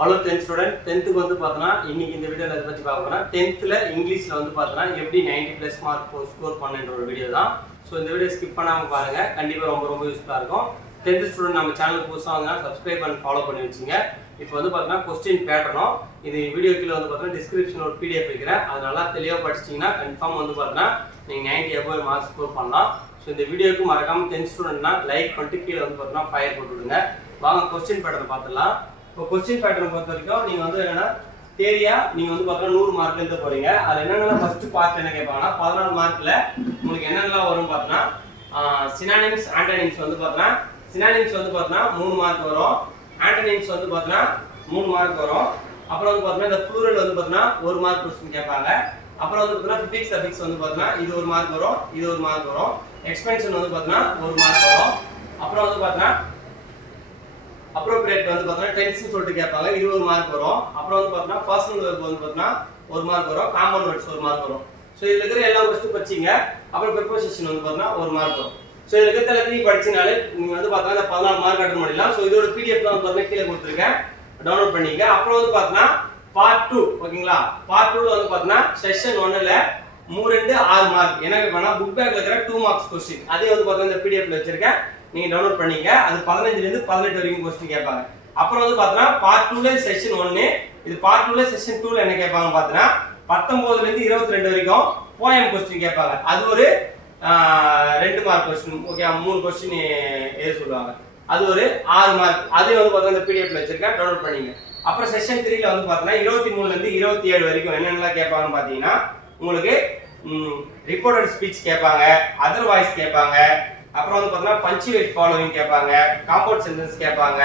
Hello 10th student 10th க்கு வந்து பார்த்தனா இன்னைக்கு இந்த வீடியோல எதை பத்தி பார்க்க போறோம் 10th ல இங்கிலீஷ்ல வந்து பார்த்தனா எப்படி 90+ மார்க் ஸ்கோர் பண்ணன்ற ஒரு வீடியோ தான் சோ இந்த வீடியோ ஸ்கிப் பண்ணாம பாருங்க கண்டிப்பா ரொம்ப யூஸ்ஃபுல்லா இருக்கும் 10th ஸ்டூடண்ட் நம்ம சேனலுக்கு புதுசா வந்தா Subscribe பண்ணி ஃபாலோ பண்ணி வெச்சீங்க இப்போ வந்து பார்த்தனா क्वेश्चन பேட்டர்னும் இது வீடியோ கீழ வந்து பார்த்தனா டிஸ்கிரிப்ஷன்ல ஒரு PDF வைக்கிறேன் அது நல்லா தெளிவா படிச்சிட்டீங்கன்னா கன்ஃபார்ம் வந்து பார்த்தனா நீங்க 90 above மார்க் ஸ்கோர் பண்ணலாம் சோ இந்த வீடியோக்கு மறக்காம 10th ஸ்டூடண்ட்னா லைக் பண்ணிட்டு கீழ வந்து பார்த்தனா ஃபயர் போட்டு விடுங்க வாங்க क्वेश्चन பேட்டர்ன் பார்த்தலாம் இப்போ क्वेश्चन பேட்டர்ன் பொறுத்த வரைக்கும் நீங்க வந்து என்னன்னா தியரியா நீங்க வந்து பார்த்தா 100 மார்க்ல இருந்து போறீங்க அது என்னன்னா ஃபர்ஸ்ட் பார்ட் என்ன கேட்பாங்கன்னா 14 மார்க்ல உங்களுக்கு என்னெல்லாம் வரும் பார்த்தா சினானிம்ஸ் ஆன்டோனிம்ஸ் வந்து பார்த்தா சினானிம்ஸ் வந்து பார்த்தா 3 மார்க் வரும் ஆன்டோனிம்ஸ் வந்து பார்த்தா 3 மார்க் வரும் அப்புறம் வந்து பார்த்தா இந்த ப்ளூரல் வந்து பார்த்தா 1 மார்க் क्वेश्चन கேட்பாங்க அப்புறம் வந்து பார்த்தா ப்ரிஃபிக்ஸ் அஃபிக்ஸ் வந்து பார்த்தா இது 1 மார்க் வரும் இது 1 மார்க் வரும் எக்ஸ்பென்ஷன் வந்து பார்த்தா 1 மார்க் வரும் அப்புறம் வந்து பார்த்தா appropriate வந்து பார்த்தா டென்ஸ் னு சொல்லிட்டு கேட்பாங்க இது 1 மார்க் வரும் அப்புறம் வந்து பார்த்தா பர்சனல் வெர்ப் வந்து பார்த்தா 1 மார்க் வரும் காம்பவுண்ட் வேர்ட்ஸ் 1 மார்க் வரும் சோ இதுல இருக்கிற எல்லா क्वेश्चन படிச்சீங்க அப்புறம் ப்ரிபோசிஷன் வந்து பார்த்தா 1 மார்க் வரும் சோ இதுல இருக்கிற எல்லாத்தையும் படிச்சீனாலே நீங்க வந்து பார்த்தா 14 மார்க் அட்டெண்ட் பண்ணலாம் சோ இதோட PDF தான் வந்து கீழ கொடுத்திருக்கேன் டவுன்லோட் பண்ணிங்க அப்புறம் வந்து பார்த்தா பார்ட் 2 ஓகேங்களா பார்ட் 2 ல வந்து பார்த்தா செஷன் 1 ல 3 6 மார்க் என்ன கேட்பானா புக் பேக்ல இருக்கிற 2 மார்க்ஸ் क्वेश्चन அதே வந்து பார்த்தா இந்த PDF ல வச்சிருக்கேன் நீங்க டவுன்லோட் பண்ணீங்க அது 15 ல இருந்து 18 வரைக்கும் क्वेश्चन கேட்பாங்க அப்புறம் வந்து பார்த்தா பார்ட் 2 ல செஷன் 1 இது பார்ட் 2 ல செஷன் 2 ல என்ன கேட்பாங்க பார்த்தா 19 ல இருந்து 22 வரைக்கும் போயம் क्वेश्चन கேட்பாங்க அது ஒரு 2 மார்க் क्वेश्चन ஓகே 3 क्वेश्चन ஏ சொல்வாங்க அது ஒரு 6 மார்க் அதே வந்து பார்த்தா இந்த PDF ல வச்சிருக்கேன் டவுன்லோட் பண்ணீங்க அப்புறம் செஷன் 3 ல வந்து பார்த்தா 23 ல இருந்து 27 வரைக்கும் என்னென்னலாம் கேட்பாங்க பாத்தீங்கன்னா உங்களுக்கு ரிப்போர்ட்டட் ஸ்பீச் கேட்பாங்க அதர் வாய்ஸ் கேட்பாங்க அப்புறம் வந்து பார்த்தா பஞ்சுவேட் ஃபாலோவிங் கேட்பாங்க காம்பவுண்ட் சென்டென்ஸ் கேட்பாங்க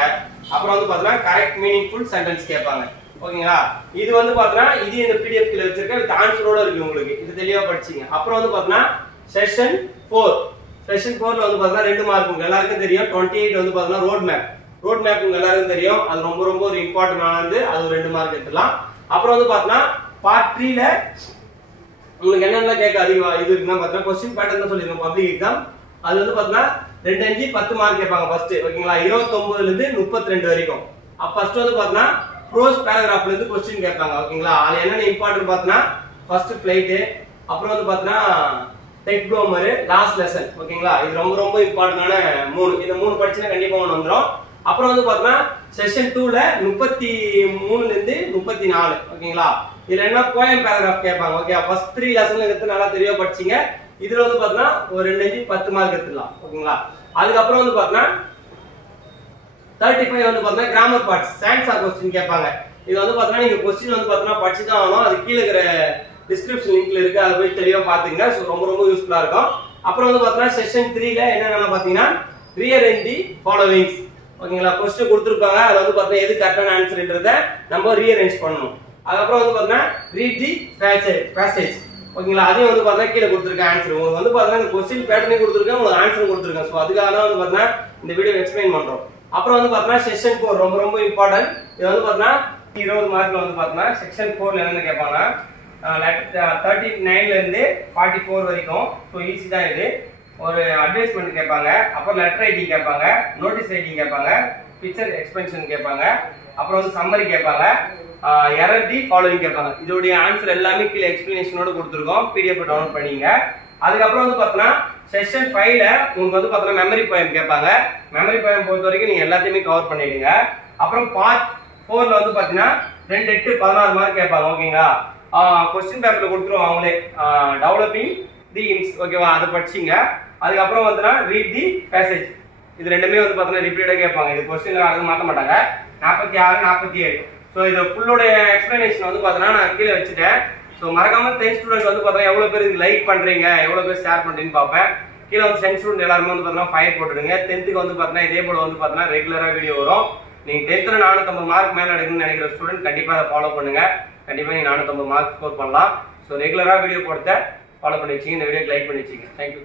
அப்புறம் வந்து பார்த்தா கரெக்ட் மீனிங்ஃபுல் சென்டென்ஸ் கேட்பாங்க ஓகேங்களா இது வந்து பார்த்தா இது இந்த PDF கீழ வச்சிருக்க வித் ஆன்சரோட இருக்கு உங்களுக்கு இது தெளிவா படிச்சீங்க அப்புறம் வந்து பார்த்தா செஷன் 4 ல வந்து பார்த்தா 2 மார்க் உங்களுக்கு எல்லாருக்கும் தெரியும் 28 வந்து பார்த்தா ரோட் மேப் உங்களுக்கு எல்லாருக்கும் தெரியும் அது ரொம்ப ஒரு இம்பார்ட்டன்ட் ஆனது அது ஒரு 2 மார்க் எடுத்துலாம் அப்புறம் வந்து பார்த்தா பார்ட் 3 ல உங்களுக்கு என்னென்ன கேட்க அதிக இது இருக்குன்னா பார்த்தா क्वेश्चन பேட்டர்ன் தான் சொல்லிருக்கோம் பப்ளிக் எக்ஸாம் அது வந்து பார்த்தா 2 5 10 மார்க் கேட்பாங்க ஃபர்ஸ்ட் ஓகேங்களா 29 ல இருந்து 32 வரைக்கும் அப்ப ஃபர்ஸ்ட் வந்து பார்த்தா ப்ரோஸ் பேராகிராஃப்ல இருந்து क्वेश्चन கேட்பாங்க ஓகேங்களா அது என்னென்ன இம்பார்ட்டன்ட் பார்த்தா ஃபர்ஸ்ட் ஃளைட் அப்புறம் வந்து பார்த்தா டெக் ப்ளோமர் லாஸ்ட் லெசன் ஓகேங்களா இது ரொம்ப இம்பார்ட்டன்டான 3 இந்த 3 படிச்சா கண்டிப்பா ஒன்னு வந்துரும் அப்புறம் வந்து பார்த்தா செஷன் 2 ல 33 ல இருந்து 34 ஓகேங்களா இதுல என்ன போயம் பேராகிராஃப் கேட்பாங்க ஓகே ஃபர்ஸ்ட் 3 லெசன்ல எடுத்து நல்லா தெளிவா படிச்சீங்க இதுல வந்து பார்த்தா ஒரு 2 5 10 மார்க் எடுத்துடலாம் ஓகேங்களா அதுக்கு அப்புறம் வந்து பார்த்தா 35 வந்து பார்த்தா கிராமர் பார்ட்ஸ் சான்சா क्वेश्चन கேட்பாங்க இது வந்து பார்த்தா நீங்க क्वेश्चन வந்து பார்த்தா படிச்சு தான் ஆகணும் அது கீழ இருக்கிற டிஸ்கிரிப்ஷன் லிங்க்ல இருக்கு அத போய் தெளிவா பாத்துங்க சோ ரொம்ப யூஸ்ஃபுல்லா இருக்கும் அப்புறம் வந்து பார்த்தா செஷன் 3 ல என்னென்ன பாத்தீங்கன்னா ரீஅரேஞ்ச் தி ஃபாலோவிங்ஸ் ஓகேங்களா क्वेश्चन கொடுத்திருப்பாங்க அது வந்து பார்த்தா எது கரெக்டான ஆன்சர்ன்றதை நம்ம ரீஅரேஞ்ச் பண்ணனும் அதுக்கு அப்புறம் வந்து பார்த்தா ரீட் தி பேசேஜ் ஓகேங்களா அதே வந்து பார்த்தா கீழ கொடுத்திருக்க ஆன்சர் உங்களுக்கு வந்து பார்த்தா இந்த क्वेश्चन பேட்டர்னே கொடுத்திருக்கேன் உங்களுக்கு ஆன்சர் கொடுத்திருக்கேன் சோ அதுக்காக தான் வந்து பார்த்தா இந்த வீடியோ எக்ஸ்பிளைன் பண்றோம் அப்புறம் வந்து பார்த்தா செஷன் 4 ரொம்ப இம்பார்ட்டன்ட் இது வந்து பார்த்தா 20 மார்க்ல வந்து பார்த்தா செக்ஷன் 4 ல என்ன கேட்பாங்க 39 ல இருந்து 44 வரைக்கும் சோ ஈஸி தான் இது ஒரு அட்வைஸ்மென்ட் கேட்பாங்க அப்புறம் லெட்டர் ரைட்டிங் கேட்பாங்க நோட்டீஸ் ரைட்டிங் கேட்பாங்க பிக்சர் எக்ஸ்பென்ஷன் கேட்பாங்க அப்புறம் வந்து சம்மரி கேட்பாங்க எரர் தி ஃபாலோவிங் கேட்பாங்க இதோட ஆன்சர் எல்லாமே கீழ எக்ஸ்பிளனேஷனோட கொடுத்திருக்கோம் PDF டவுன்லோட் பண்ணீங்க அதுக்கு அப்புறம் வந்து பார்த்தா செஷன் 5 ல உங்களுக்கு வந்து பார்த்தா மெமரி போயம் கேட்பாங்க மெமரி போயம் பொறுத்த வரைக்கும் நீங்க எல்லாத்தையுமே கவர் பண்ணிடுங்க அப்புறம் பார்ட் 4 ல வந்து பாத்தீங்கன்னா 2 8 16 மார்க் கேட்பாங்க ஓகேங்களா क्वेश्चन பேப்பர்ல கொடுத்துருவாங்க அவங்களே டெவலப்பிங் தி இன்ஸ் ஓகேவா அத படிச்சீங்க அதுக்கு அப்புறம் வந்து ரீட் தி பேசேஜ் இது ரெண்டுமே வந்து பார்த்தா ரிப்பீட்டடா கேட்பாங்க இது क्वेश्चनல அது மாத்த மாட்டாங்க 46 47 சோ இது ஃபுல்லோட எக்ஸ்பிளனேஷன் வந்து பார்த்தா நான் கீழ வச்சிட்டேன் சோ மறக்காம 10 ஸ்டூடண்ட் வந்து பார்த்தா எவ்வளவு பேர் இது லைக் பண்றீங்க எவ்வளவு பேர் ஷேர் பண்றீங்கன்னு பாப்பேன் கீழ வந்து 10 ஸ்டூடண்ட் எல்லாரும் வந்து பார்த்தா ஃபயர் போட்டுடுங்க 10th க்கு வந்து பார்த்தா இதே போல வந்து பார்த்தா ரெகுலரா வீடியோ வரும் நீங்க 10th ல 450 மார்க் மேல எடுக்கணும்னு நினைக்கிற ஸ்டூடண்ட் கண்டிப்பா அதை ஃபாலோ பண்ணுங்க கண்டிப்பா நீங்க 450 மார்க் ஸ்கோர் பண்ணலாம் சோ ரெகுலரா வீடியோ போடுறத ஃபாலோ பண்ணி வச்சீங்க இந்த வீடியோக்கு லைக் பண்ணி வச்சீங்க थैंक यू